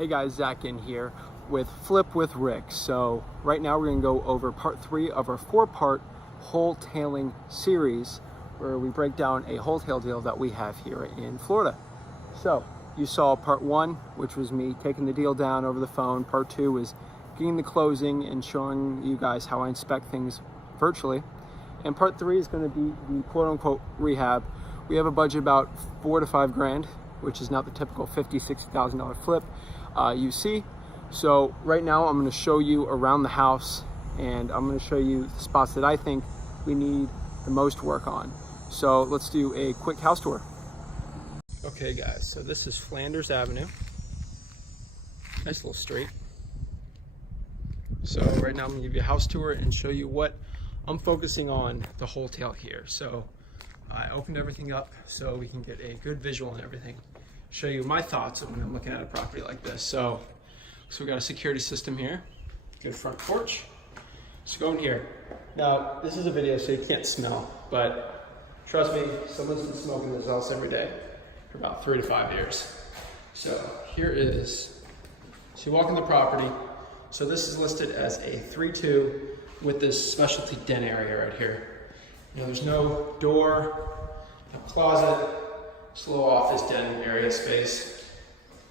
Hey guys, Zach in here with Flip with Rick. So right now we're going to go over part 3 of our 4-part wholetailing series where we break down a wholesale deal that we have here in Florida. So you saw part 1, which was me taking the deal down over the phone. Part 2 is getting the closing and showing you guys how I inspect things virtually. And part 3 is going to be the quote-unquote rehab. We have a budget about $4 to $5 grand, which is not the typical $50,000-$60,000 flip you see. So right now I'm going to show you around the house, and I'm going to show you the spots that I think we need the most work on. So let's do a quick house tour. Okay guys, so this is Flanders Avenue. Nice little street. So right now I'm going to give you a house tour and show you what I'm focusing on the wholesale here. So I opened everything up so we can get a good visual and everything. Show you my thoughts when I'm looking at a property like this. So we got a security system here, good front porch. So go in here. Now this is a video so you can't smell, but trust me, someone's been smoking this house every day for about 3 to 5 years. So here is, so you walk in the property. So this is listed as a 3-2 with this specialty den area right here. You know, there's no door, no closet. It's a little office den area space,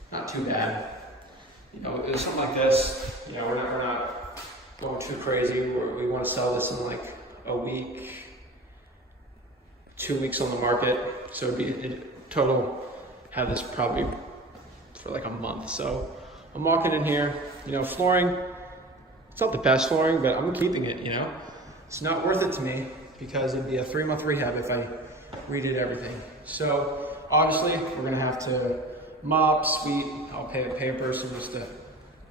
not too bad. You know, there's something like this. You know, we're not going too crazy. We want to sell this in like a week, 2 weeks on the market. So it'd be in total have this probably for like a month. So I'm walking in here. You know, flooring. It's not the best flooring, but I'm keeping it. You know, it's not worth it to me because it'd be a 3-month rehab if I redid everything. So obviously, we're gonna have to mop, sweep. I'll pay a person just to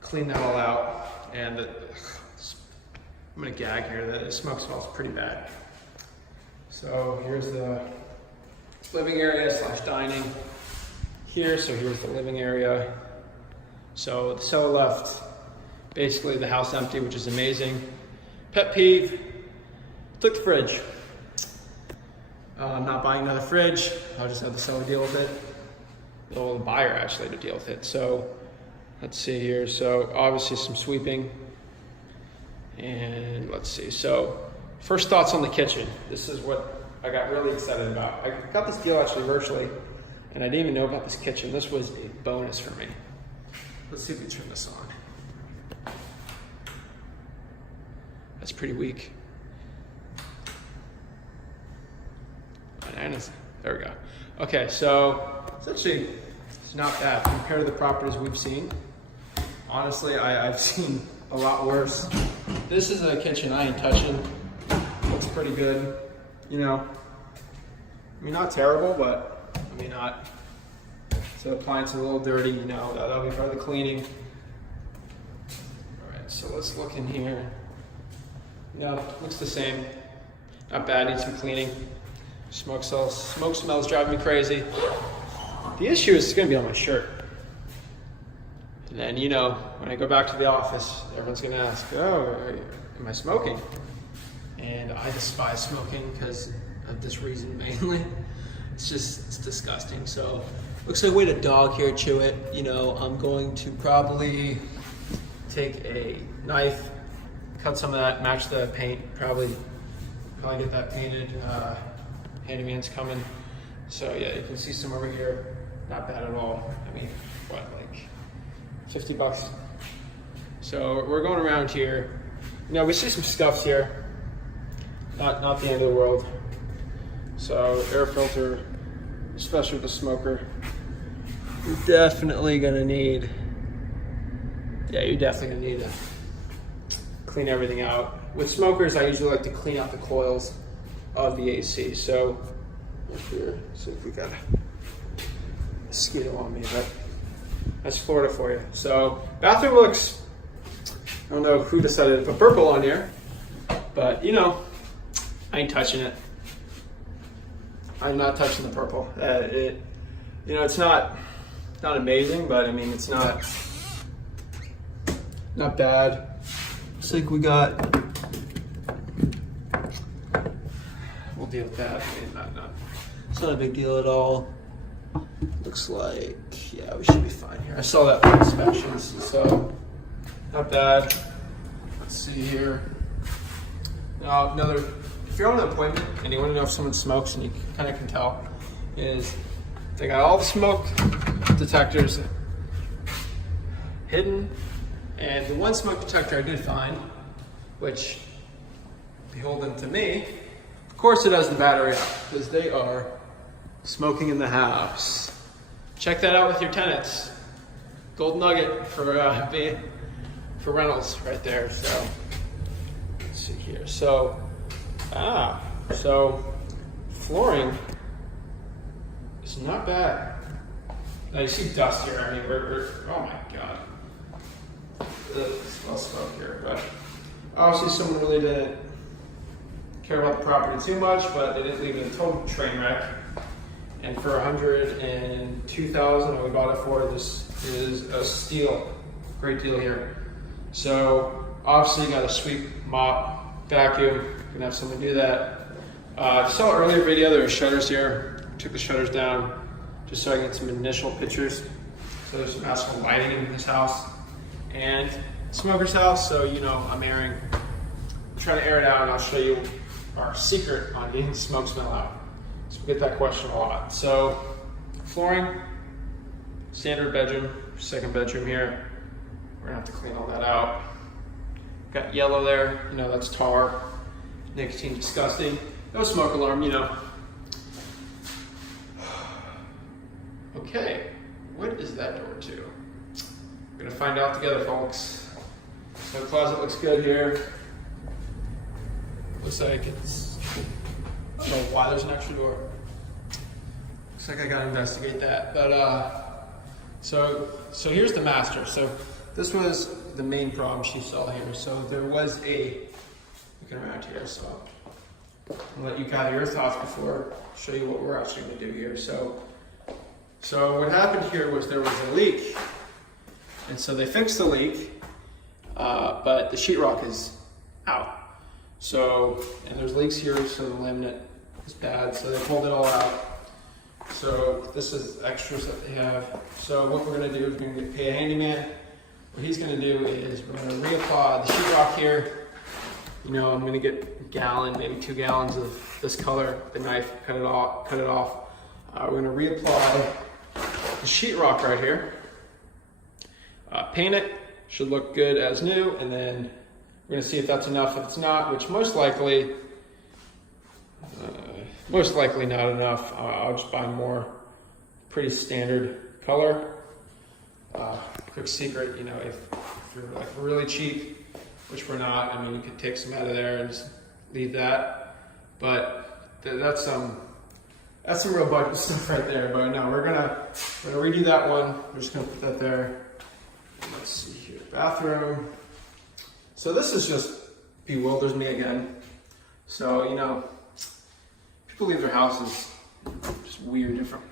clean that all out. And I'm gonna gag here. The smoke smells pretty bad. So here's the living area / dining here. So here's the living area. So the seller left basically the house empty, which is amazing. Pet peeve, took the fridge. I'm not buying another fridge. I'll just have the seller deal with it. Well, the buyer actually to deal with it. So let's see here. So obviously some sweeping. And let's see. So first thoughts on the kitchen. This is what I got really excited about. I got this deal actually virtually, and I didn't even know about this kitchen. This was a bonus for me. Let's see if we turn this on. That's pretty weak. There we go. Okay, so it's not bad compared to the properties we've seen. Honestly, I've seen a lot worse. This is a kitchen I ain't touching. Looks pretty good, you know. I mean, not terrible, but I mean, not. So the appliance is a little dirty, you know. That'll be part of the cleaning. All right, so let's look in here. No, looks the same. Not bad. Needs some cleaning. Smoke smells driving me crazy. The issue is it's gonna be on my shirt. And then, you know, when I go back to the office, everyone's gonna ask, oh, am I smoking? And I despise smoking because of this reason mainly. It's disgusting. So, looks like a way to dog hair chew it. You know, I'm going to probably take a knife, cut some of that, match the paint, probably get that painted. Handyman's coming. So yeah, you can see some over here. Not bad at all. I mean, what, like 50 bucks? So we're going around here. You know, we see some scuffs here. Not the end of the world. So air filter, especially with the smoker. You're definitely gonna need, to clean everything out. With smokers, I usually like to clean out the coils of the AC. So here, see if we got a mosquito on me, but that's Florida for you. So bathroom looks, I don't know who decided to put purple on here, but you know, I ain't touching it. I'm not touching the purple. You know, it's not amazing, but I mean, it's not bad. Looks like we got. We'll deal with that. I mean, it's not a big deal at all. Looks like yeah, we should be fine here. I saw that for inspections, so not bad. Let's see here. Now, if you're on an appointment and you want to know if someone smokes, and you kind of can tell, is they got all the smoke detectors hidden, and the one smoke detector I did find, which, beholden to me, of course it has the battery out, because they are smoking in the house. Check that out with your tenants. Gold nugget for rentals right there. So let's see here. So flooring is not bad. Now you see dust here. I mean, oh my god, it smells smoke here. But obviously, someone really didn't care about the property too much, but they didn't leave it a total train wreck. And for $102,000, we bought it for, this is a steal. Great deal here. So obviously you got to sweep, mop, vacuum. You're gonna have someone do that. If you saw an earlier video, there were shutters here. Took the shutters down just so I can get some initial pictures. So there's some actual lighting in this house and smoker's house. So you know I'm trying to air it out, and I'll show you our secret on getting the smoke smell out. So we get that question a lot. So flooring, standard bedroom, second bedroom here. We're gonna have to clean all that out. Got yellow there, you know, that's tar. Nicotine, disgusting. No smoke alarm, you know. Okay, what is that door to? We're gonna find out together, folks. So the closet looks good here. Looks like it's, I don't know why there's an extra door. Looks like I gotta investigate that. But so here's the master. So this was the main problem she saw here. So there was looking around here, so I'll let you gather your thoughts before I show you what we're actually gonna do here. So what happened here was there was a leak. And so they fixed the leak, but the sheetrock is out. So, and there's leaks here, so the laminate is bad, so they pulled it all out. So this is extras that they have. So what we're gonna do is we're gonna pay a handyman. What he's gonna do is we're gonna reapply the sheetrock here. You know, I'm gonna get a gallon, maybe 2 gallons of this color, the knife, cut it off. We're gonna reapply the sheetrock right here. Paint it, should look good as new, and then we're gonna see if that's enough. If it's not, which most likely not enough, I'll just buy more pretty standard color. Quick secret, you know, if you're like really cheap, which we're not, I mean, you could take some out of there and just leave that. But that's some real budget stuff right there. But no, we're gonna redo that one. We're just gonna put that there. Let's see here, bathroom. So this is just bewilders me again. So, you know, people leave their houses just weird, different